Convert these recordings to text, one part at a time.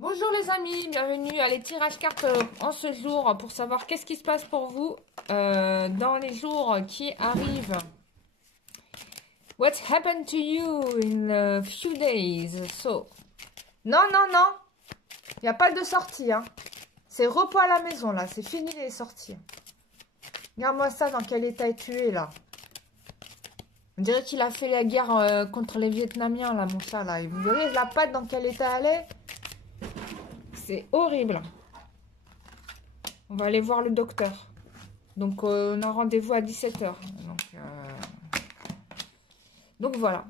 Bonjour les amis, bienvenue à les tirages cartes en ce jour pour savoir qu'est-ce qui se passe pour vous dans les jours qui arrivent. What's happened to you in a few days? So, non, il n'y a pas de sortie. Hein. C'est repos à la maison là, c'est fini les sorties. Regarde-moi ça, dans quel état tu es là. On dirait qu'il a fait la guerre contre les Vietnamiens là, mon chat là. Et vous verrez la patte dans quel état elle est. C'est horrible. On va aller voir le docteur. Donc, on a rendez-vous à 17 h. Donc, voilà.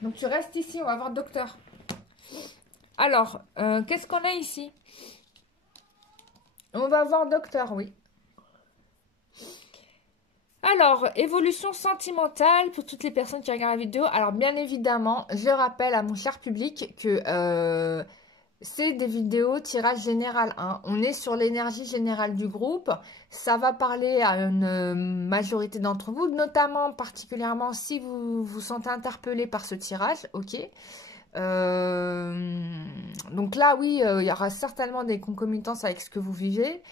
Donc, tu restes ici. On va voir le docteur. Alors, qu'est-ce qu'on a ici? On va voir le docteur, oui. Alors, évolution sentimentale pour toutes les personnes qui regardent la vidéo. Alors, bien évidemment, je rappelle à mon cher public que... c'est des vidéos tirage général 1. On est sur l'énergie générale du groupe. Ça va parler à une majorité d'entre vous, notamment particulièrement si vous vous sentez interpellé par ce tirage. Ok. Donc là, oui, il y aura certainement des concomitances avec ce que vous vivez.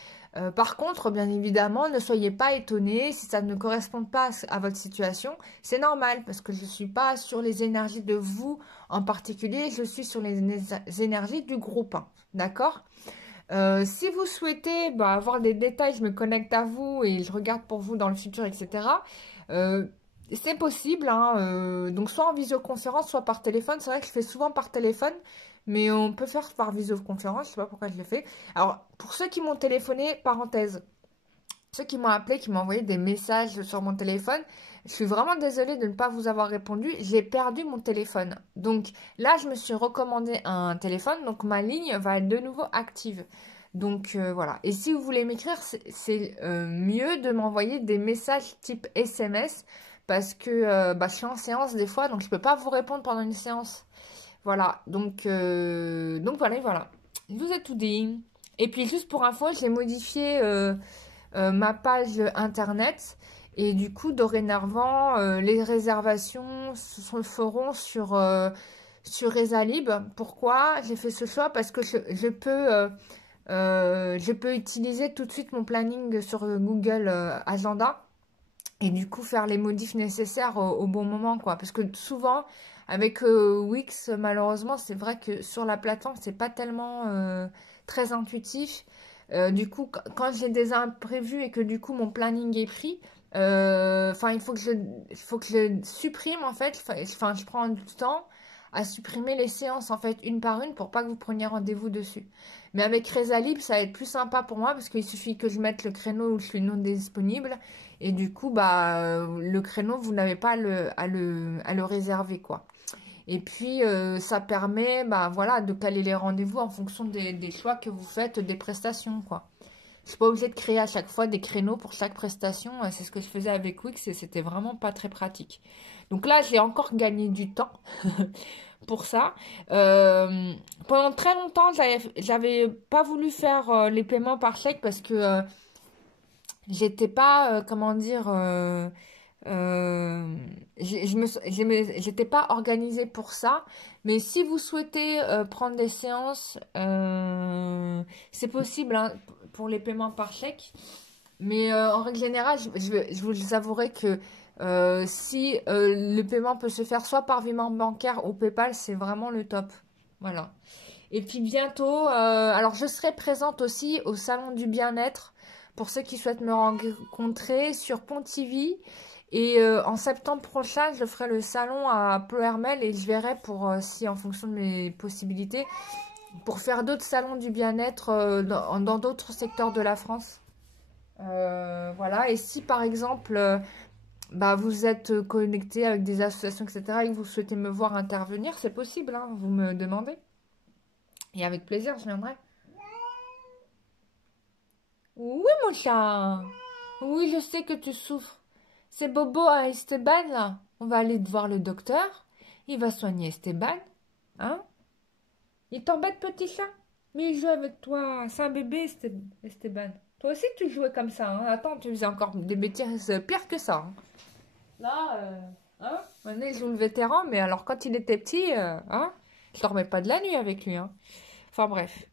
Par contre, bien évidemment, ne soyez pas étonnés si ça ne correspond pas à votre situation. C'est normal parce que je ne suis pas sur les énergies de vous en particulier, je suis sur les énergies du groupe. D'accord? Si vous souhaitez avoir des détails, je me connecte à vous et je regarde pour vous dans le futur, etc. C'est possible, hein, donc soit en visioconférence, soit par téléphone. C'est vrai que je fais souvent par téléphone, mais on peut faire par visioconférence. Je sais pas pourquoi je le fais. Alors, pour ceux qui m'ont téléphoné, parenthèse, ceux qui m'ont appelé, qui m'ont envoyé des messages sur mon téléphone, je suis vraiment désolée de ne pas vous avoir répondu. J'ai perdu mon téléphone. Donc là, je me suis recommandé un téléphone, donc ma ligne va être de nouveau active. Donc voilà. Et si vous voulez m'écrire, c'est mieux de m'envoyer des messages type SMS parce que je suis en séance des fois, donc je ne peux pas vous répondre pendant une séance. Voilà. Donc voilà. Je vous ai tout dit. Et puis juste pour info, j'ai modifié ma page internet. Et du coup, dorénavant, les réservations se feront sur Resalib. Pourquoi j'ai fait ce choix? Parce que je peux utiliser tout de suite mon planning sur Google Agenda. Et du coup, faire les modifs nécessaires au bon moment, quoi. Parce que souvent, avec Wix, malheureusement, c'est vrai que sur la plateforme, c'est pas tellement très intuitif. Du coup, quand j'ai des imprévus et que du coup, mon planning est pris, il faut que je supprime, en fait. Enfin, je prends du temps à supprimer les séances, en fait, une par une, pour pas que vous preniez rendez-vous dessus. Mais avec Resalib, ça va être plus sympa pour moi, parce qu'il suffit que je mette le créneau où je suis non disponible. Et du coup, le créneau, vous n'avez pas à le réserver, quoi. Et puis, ça permet, voilà, de caler les rendez-vous en fonction des choix que vous faites des prestations, quoi. Je suis pas obligée de créer à chaque fois des créneaux pour chaque prestation. C'est ce que je faisais avec Wix et c'était vraiment pas très pratique. Donc là, j'ai encore gagné du temps pour ça. Pendant très longtemps, j'avais pas voulu faire les paiements par chèque parce que j'étais pas, comment dire, j'étais pas organisée pour ça. Mais si vous souhaitez prendre des séances, c'est possible hein, pour les paiements par chèque. Mais en règle générale, je vous avouerai que si le paiement peut se faire soit par virement bancaire ou PayPal, c'est vraiment le top. Voilà. Et puis bientôt, alors je serai présente aussi au Salon du Bien-être pour ceux qui souhaitent me rencontrer sur Pontivy. Et en septembre prochain, je ferai le salon à Ploermel et je verrai pour si en fonction de mes possibilités, pour faire d'autres salons du bien-être dans d'autres secteurs de la France. Voilà, et si par exemple, vous êtes connecté avec des associations, etc., et que vous souhaitez me voir intervenir, c'est possible, hein, vous me demandez. Et avec plaisir, je viendrai. Oui, mon chat. Oui, je sais que tu souffres. C'est Bobo à Esteban, là. On va aller voir le docteur. Il va soigner Esteban. Hein? Il t'embête, petit chat? Mais il joue avec toi. C'est un bébé, Esteban. Toi aussi, tu jouais comme ça. Hein? Attends, tu faisais encore des bêtises pires que ça. Hein? Là, hein? Maintenant, il joue le vétéran. Mais alors, quand il était petit, hein? Je dormais pas de la nuit avec lui. Hein? Enfin bref.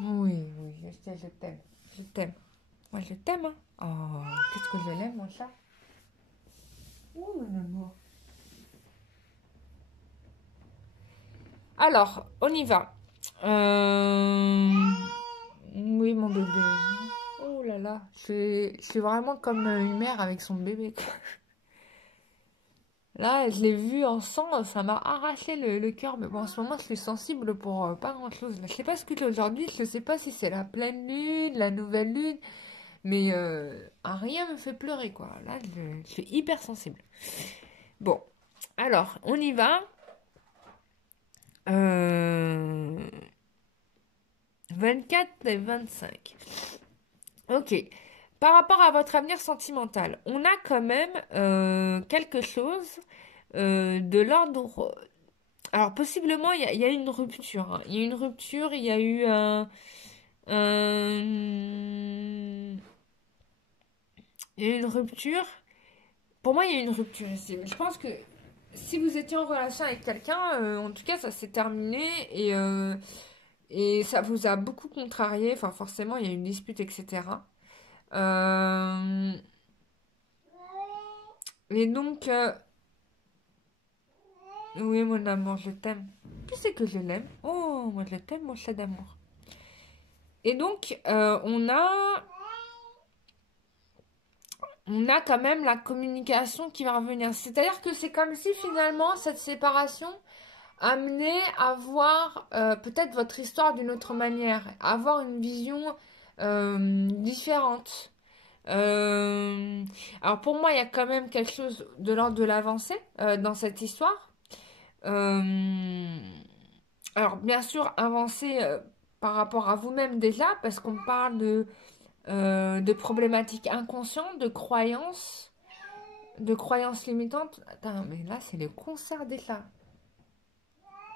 Oui, oui, je sais, je t'aime. Je t'aime. Moi, je t'aime, hein. Oh, qu'est-ce que je l'aime, mon chat. Oh, mon amour. Alors, on y va. Oui, mon bébé. Oh là là, je suis vraiment comme une mère avec son bébé, quoi. Là, je l'ai vu en sang, ça m'a arraché le cœur. Mais bon, en ce moment, je suis sensible pour pas grand-chose. Là, je sais pas ce que j'ai aujourd'hui, je sais pas si c'est la pleine lune, la nouvelle lune, mais rien me fait pleurer, quoi. Là, je suis hyper sensible. Bon, alors, on y va. Euh, 24 et 25. Ok. Par rapport à votre avenir sentimental, on a quand même quelque chose de l'ordre. Alors, possiblement, il y a eu une rupture, hein. Il y a eu une rupture, il y a eu un- il y a eu une rupture. Pour moi, il y a eu une rupture ici. Je pense que si vous étiez en relation avec quelqu'un, en tout cas, ça s'est terminé et ça vous a beaucoup contrarié. Enfin, forcément, il y a eu une dispute, etc. Euh, et donc, oui, mon amour, je t'aime. Qui c'est que je l'aime? Oh, moi, je t'aime, mon chat d'amour. Et donc, on a quand même la communication qui va revenir. C'est-à-dire que c'est comme si finalement cette séparation amenait à voir peut-être votre histoire d'une autre manière, à avoir une vision différente. Euh, alors pour moi, il y a quand même quelque chose de l'ordre de l'avancée dans cette histoire. Euh, alors bien sûr, avancer par rapport à vous-même déjà, parce qu'on parle de problématiques inconscientes, de croyances limitantes. Attends, mais là, c'est le concert des chats.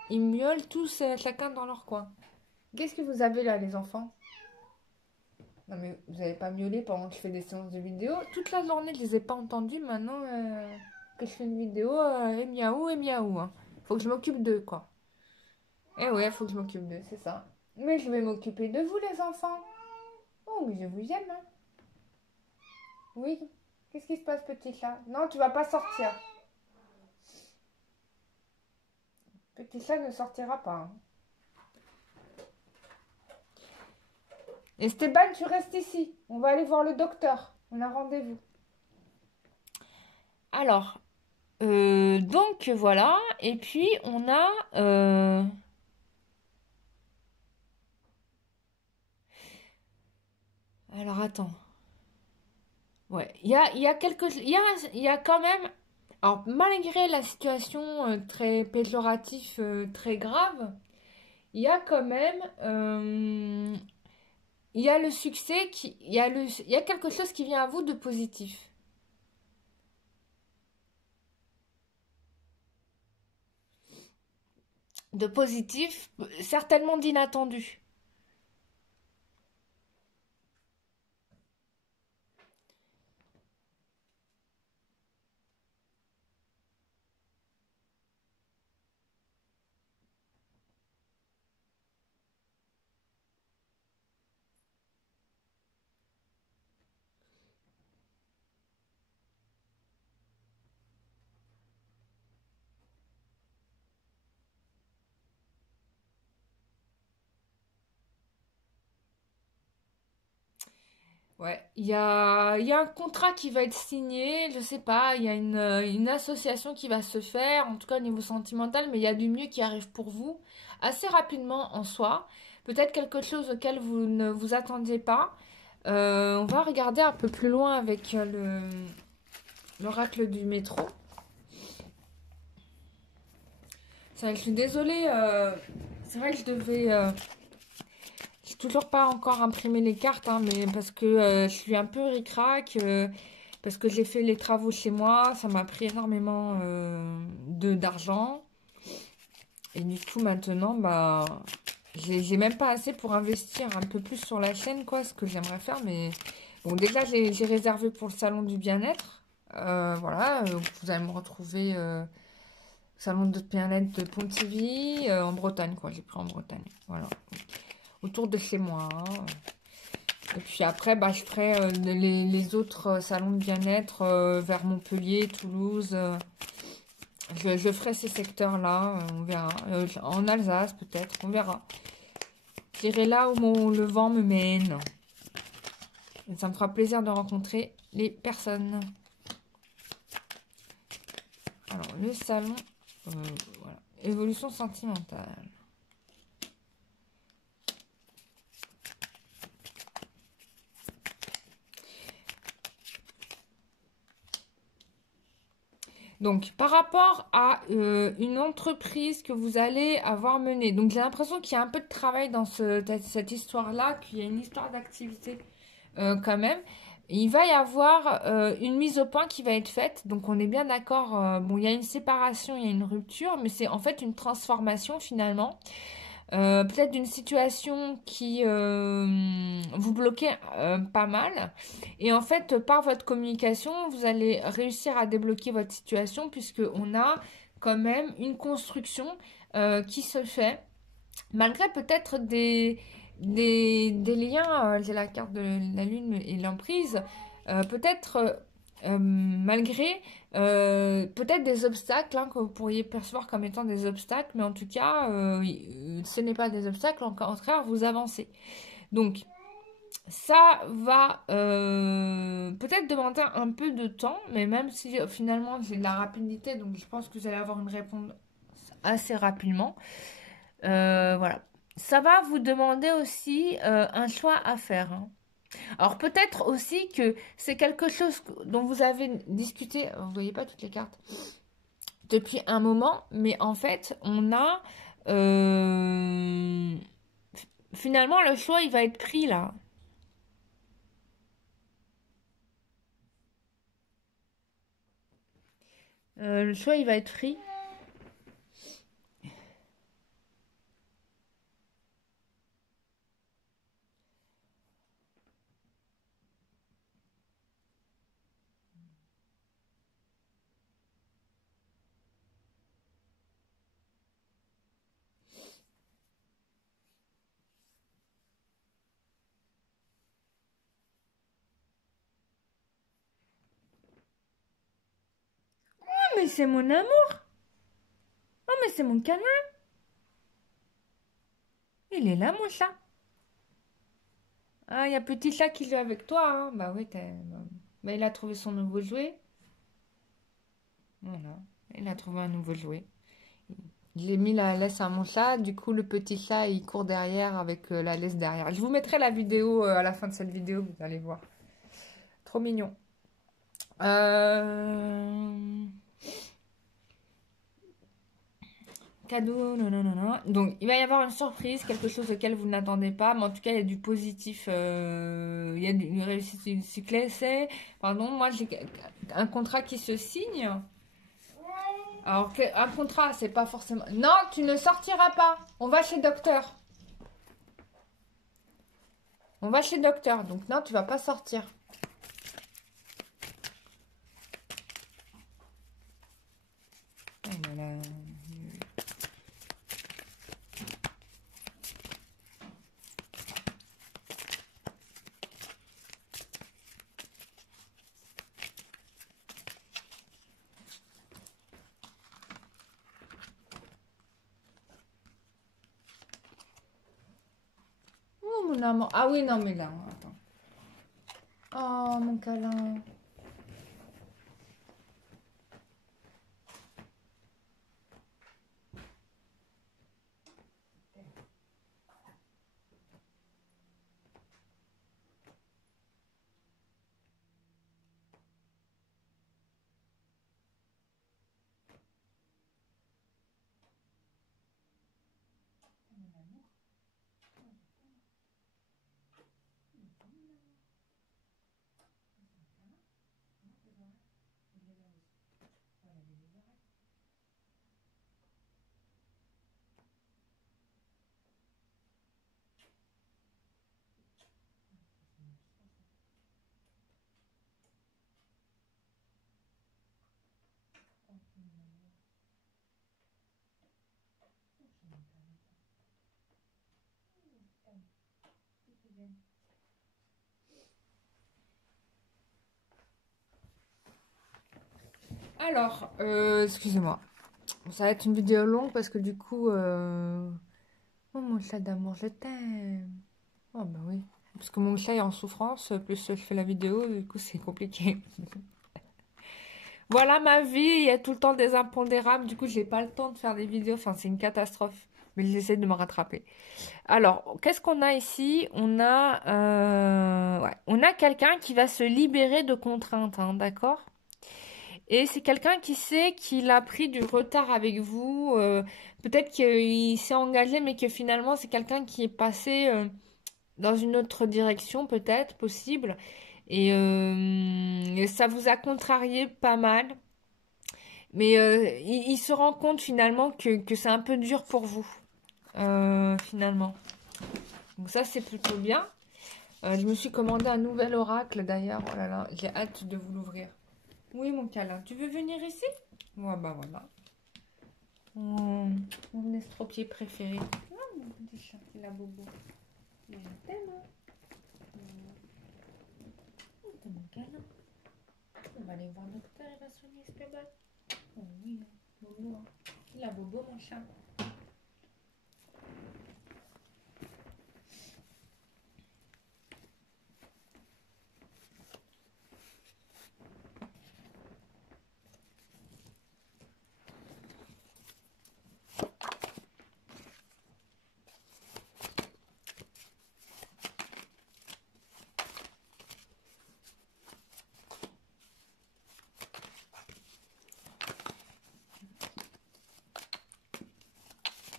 Ils miaulent tous, chacun dans leur coin. Qu'est-ce que vous avez là, les enfants? Non, mais vous n'avez pas miaulé pendant que je fais des séances de vidéo. Toute la journée, je les ai pas entendus. Maintenant que je fais une vidéo, et miaou, hein. Faut que je m'occupe d'eux, quoi. Eh ouais, faut que je m'occupe d'eux, c'est ça. Mais je vais m'occuper de vous, les enfants. Oh, mais je vous aime, hein. Oui. Qu'est-ce qui se passe, petit chat? Non, tu vas pas sortir. Petit chat ne sortira pas, hein. Esteban, tu restes ici. On va aller voir le docteur. On a rendez-vous. Alors, donc voilà. Et puis on a. Alors attends. Ouais, il y a quelque, il y a quand même. Alors malgré la situation très péjorative, très grave, il y a quand même. Il y a le succès qui, il y a quelque chose qui vient à vous de positif. De positif, certainement d'inattendu. Ouais, il y a un contrat qui va être signé, je sais pas, il y a une association qui va se faire, en tout cas au niveau sentimental, mais il y a du mieux qui arrive pour vous, assez rapidement en soi. Peut-être quelque chose auquel vous ne vous attendiez pas. On va regarder un peu plus loin avec l'oracle du métro. C'est vrai que je suis désolée, c'est vrai que je devais... j'ai toujours pas encore imprimé les cartes, hein, mais parce que je suis un peu ric-rac, parce que j'ai fait les travaux chez moi, ça m'a pris énormément d'argent. Et du coup, maintenant, bah, j'ai même pas assez pour investir un peu plus sur la chaîne, quoi, ce que j'aimerais faire. Mais bon, déjà, j'ai réservé pour le salon du bien-être. Voilà, vous allez me retrouver Salon de bien-être de Pontivy, en Bretagne, quoi. J'ai pris en Bretagne. Voilà. Autour de chez moi. Hein. Et puis après, bah, je ferai les autres salons de bien-être vers Montpellier, Toulouse. Je ferai ces secteurs-là, on verra. En Alsace, peut-être, on verra. J'irai là où le vent me mène. Et ça me fera plaisir de rencontrer les personnes. Alors, le salon, voilà. Évolution sentimentale. Donc, par rapport à une entreprise que vous allez avoir menée, donc j'ai l'impression qu'il y a un peu de travail dans cette histoire-là, qu'il y a une histoire d'activité quand même. Il va y avoir une mise au point qui va être faite, donc on est bien d'accord, bon, il y a une séparation, il y a une rupture, mais c'est en fait une transformation finalement. Peut-être d'une situation qui vous bloquait pas mal. Et en fait, par votre communication, vous allez réussir à débloquer votre situation puisque on a quand même une construction qui se fait malgré peut-être des liens. J'ai la carte de la lune et l'emprise. Peut-être malgré peut-être des obstacles que vous pourriez percevoir comme étant des obstacles, mais en tout cas, ce n'est pas des obstacles, au contraire, vous avancez. Donc, ça va peut-être demander un peu de temps, mais même si finalement j'ai de la rapidité, donc je pense que vous allez avoir une réponse assez rapidement. Voilà. Ça va vous demander aussi un choix à faire. Hein. Alors peut-être aussi que c'est quelque chose dont vous avez discuté, vous voyez pas toutes les cartes, depuis un moment, mais en fait on a euh, finalement le choix il va être pris là. Le choix il va être pris. Oh mais c'est mon amour. Oh mais c'est mon canin. Il est là mon chat. Ah il y a petit chat qui joue avec toi. Hein. Bah oui, bah, il a trouvé son nouveau jouet. Voilà, il a trouvé un nouveau jouet. J'ai mis la laisse à mon chat, du coup le petit chat il court derrière avec la laisse derrière. Je vous mettrai la vidéo à la fin de cette vidéo, vous allez voir. Trop mignon. Euh... Cadeau, non, non, non, non. Donc il va y avoir une surprise, quelque chose auquel vous n'attendez pas, mais en tout cas il y a du positif, il y a une réussite, une cyclée, pardon, moi j'ai un contrat qui se signe. Alors, un contrat, c'est pas forcément... Non, tu ne sortiras pas. On va chez docteur. On va chez docteur. Donc, non, tu vas pas sortir. Oh là là. Oh, mon amour. Ah oui, non, mais là, attends. Oh, mon câlin. Alors, excusez-moi. Ça va être une vidéo longue parce que du coup... Oh mon chat d'amour, je t'aime. Oh bah oui. Parce que mon chat est en souffrance, plus je fais la vidéo, du coup c'est compliqué. Voilà ma vie, il y a tout le temps des impondérables, du coup j'ai pas le temps de faire des vidéos, enfin c'est une catastrophe. Mais j'essaie de me rattraper. Alors, qu'est-ce qu'on a ici? On a quelqu'un qui va se libérer de contraintes, hein, d'accord? Et c'est quelqu'un qui sait qu'il a pris du retard avec vous. Peut-être qu'il s'est engagé, mais que finalement c'est quelqu'un qui est passé dans une autre direction, peut-être, possible. Et ça vous a contrarié pas mal. Mais il se rend compte finalement que c'est un peu dur pour vous, finalement. Donc ça, c'est plutôt bien. Je me suis commandé un nouvel oracle d'ailleurs. Oh là là, j'ai hâte de vous l'ouvrir. Oui, mon câlin, tu veux venir ici? Ouais, bah voilà. Mon estropié préféré. Ah, mon petit chat, c'est la bobo. Je t'aime, hein. Oh, t'es mon câlin. On va aller voir docteur, il va soigner ce bébé. Oh oui, bobo. La bobo, mon chat.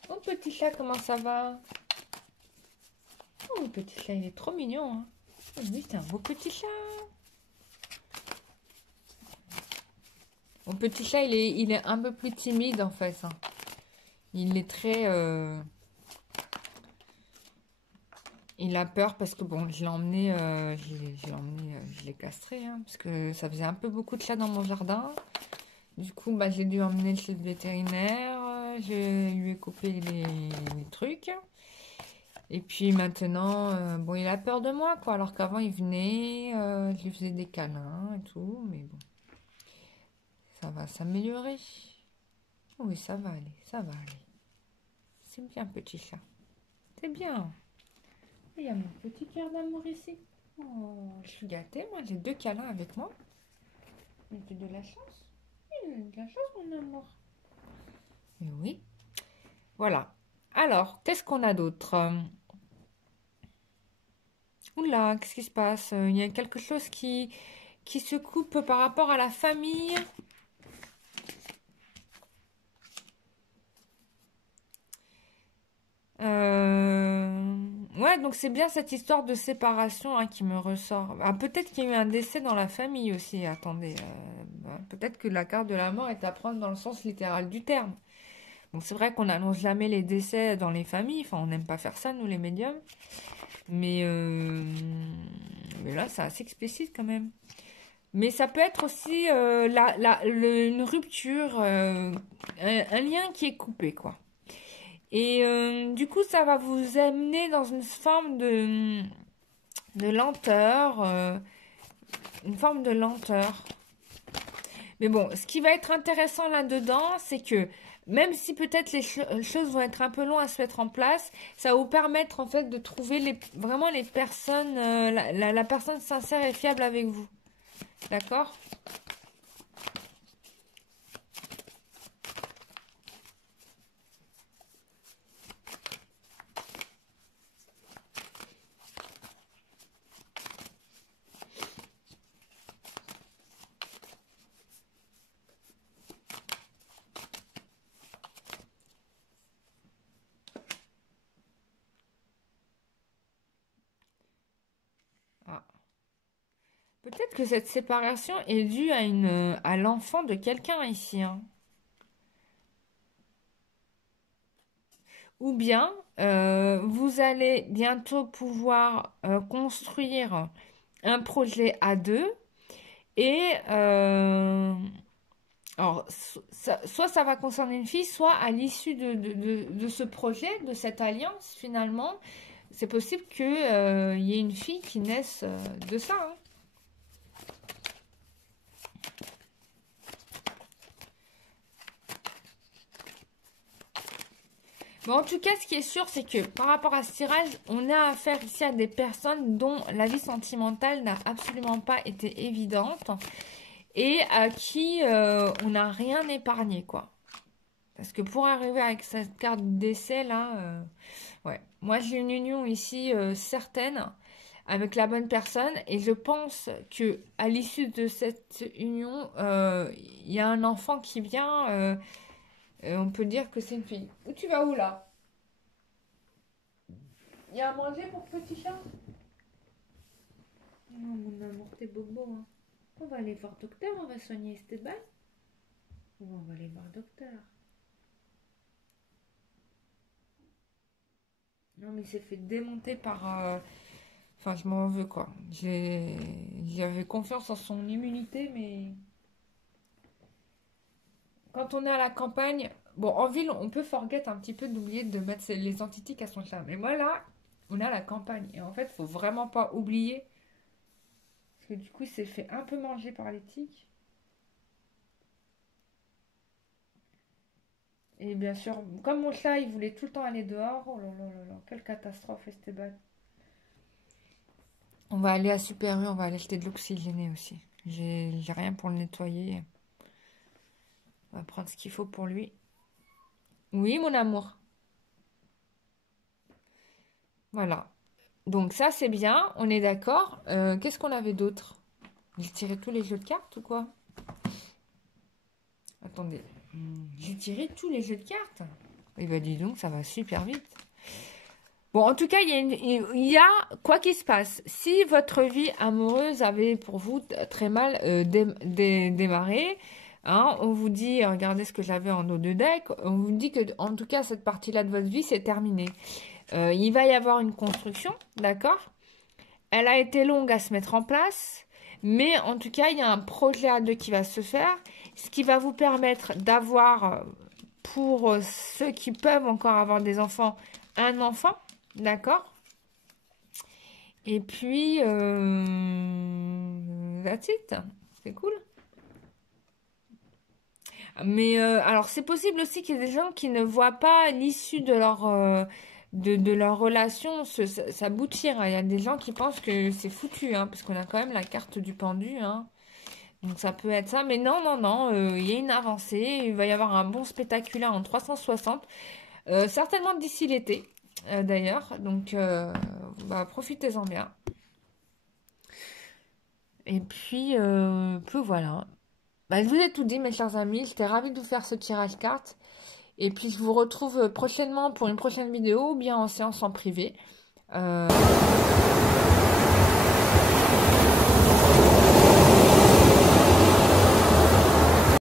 Oh, petit chat, comment ça va? Oh, le petit chat, il est trop mignon, hein. Oh, oui, c'est un beau petit chat. Mon petit chat, il est un peu plus timide, en fait, hein. Il est très... Il a peur parce que, bon, je l'ai emmené, je l'ai castré, hein, parce que ça faisait un peu beaucoup de chats dans mon jardin. Du coup, bah, j'ai dû emmener chez le vétérinaire, je lui ai coupé les trucs. Et puis maintenant, bon, il a peur de moi, quoi. Alors qu'avant, il venait, je lui faisais des câlins et tout, mais bon, ça va s'améliorer. Oui, ça va aller, ça va aller. C'est bien, petit chat. C'est bien. Il y a mon petit cœur d'amour ici. Oh, je suis gâtée, moi, j'ai 2 câlins avec moi. J'ai de la chance. Oui, de la chance, mon amour. Mais oui. Voilà. Alors, qu'est-ce qu'on a d'autre? Oula, qu'est-ce qui se passe? Il y a quelque chose qui se coupe par rapport à la famille. Ouais, donc c'est bien cette histoire de séparation, hein, qui me ressort. Ah, peut-être qu'il y a eu un décès dans la famille aussi. Attendez, peut-être que la carte de la mort est à prendre dans le sens littéral du terme. Donc c'est vrai qu'on n'annonce jamais les décès dans les familles. Enfin, on n'aime pas faire ça, nous les médiums. Mais, mais là, c'est assez explicite quand même. Mais ça peut être aussi une rupture, un lien qui est coupé, quoi. Et du coup, ça va vous amener dans une forme de lenteur, une forme de lenteur. Mais bon, ce qui va être intéressant là-dedans, c'est que même si peut-être les choses vont être un peu longues à se mettre en place, ça va vous permettre en fait de trouver vraiment les personnes, la personne sincère et fiable avec vous. D'accord? Ah. Peut-être que cette séparation est due à l'enfant de quelqu'un ici, hein. Ou bien, vous allez bientôt pouvoir construire un projet à deux et alors, soit ça va concerner une fille, soit à l'issue de ce projet, de cette alliance, finalement, c'est possible qu'il y ait une fille qui naisse de ça, hein. Bon, en tout cas, ce qui est sûr, c'est que par rapport à ce tirage, on a affaire ici à des personnes dont la vie sentimentale n'a absolument pas été évidente et à qui on n'a rien épargné, quoi. Parce que pour arriver avec cette carte d'essai, là, ouais. Moi, j'ai une union ici certaine avec la bonne personne et je pense que à l'issue de cette union, il y a un enfant qui vient... on peut dire que c'est une fille. Où tu vas où là? Il y a à manger pour petit chat? Non, mon amour, t'es bobo. Hein. On va aller voir docteur, on va soigner Esteban. On va aller voir docteur. Non, mais il s'est fait démonter par... Enfin, je m'en veux, quoi. J'avais confiance en son immunité, mais... Quand on est à la campagne, bon, en ville, on peut forget un petit peu d'oublier de mettre les antitiques à son chat. Mais moi, là, on est à la campagne. Et en fait, faut vraiment pas oublier. Parce que du coup, il s'est fait un peu manger par les tiques. Et bien sûr, comme mon chat, il voulait tout le temps aller dehors. Oh là là là là, quelle catastrophe, Esteban. On va aller à Super U, on va aller acheter de l'oxygéné aussi. J'ai rien pour le nettoyer. On va prendre ce qu'il faut pour lui. Oui, mon amour. Voilà. Donc ça, c'est bien. On est d'accord. Qu'est-ce qu'on avait d'autre? J'ai tiré tous les jeux de cartes ou quoi? Attendez. J'ai tiré tous les jeux de cartes. Eh bien, dis donc, ça va super vite. Bon, en tout cas, il y a quoi qu'il se passe. Si votre vie amoureuse avait pour vous très mal démarré... Hein, on vous dit, regardez ce que j'avais en eau de deck, on vous dit que, en tout cas, cette partie-là de votre vie, c'est terminé. Il va y avoir une construction, d'accord? Elle a été longue à se mettre en place, mais en tout cas, il y a un projet à deux qui va se faire, ce qui va vous permettre d'avoir, pour ceux qui peuvent encore avoir des enfants, un enfant, d'accord? Et puis, that's it, c'est cool. Mais alors, c'est possible aussi qu'il y ait des gens qui ne voient pas l'issue de leur relation s'aboutir. Il y a des gens qui pensent que c'est foutu, hein, parce qu'on a quand même la carte du pendu. Hein. Donc, ça peut être ça. Mais non, non, non, il y a une avancée. Il va y avoir un bon spectaculaire en 360. Certainement d'ici l'été, d'ailleurs. Donc, bah, profitez-en bien. Et puis voilà. Bah, je vous ai tout dit, mes chers amis. J'étais ravie de vous faire ce tirage carte. Et puis, je vous retrouve prochainement pour une prochaine vidéo ou bien en séance en privé.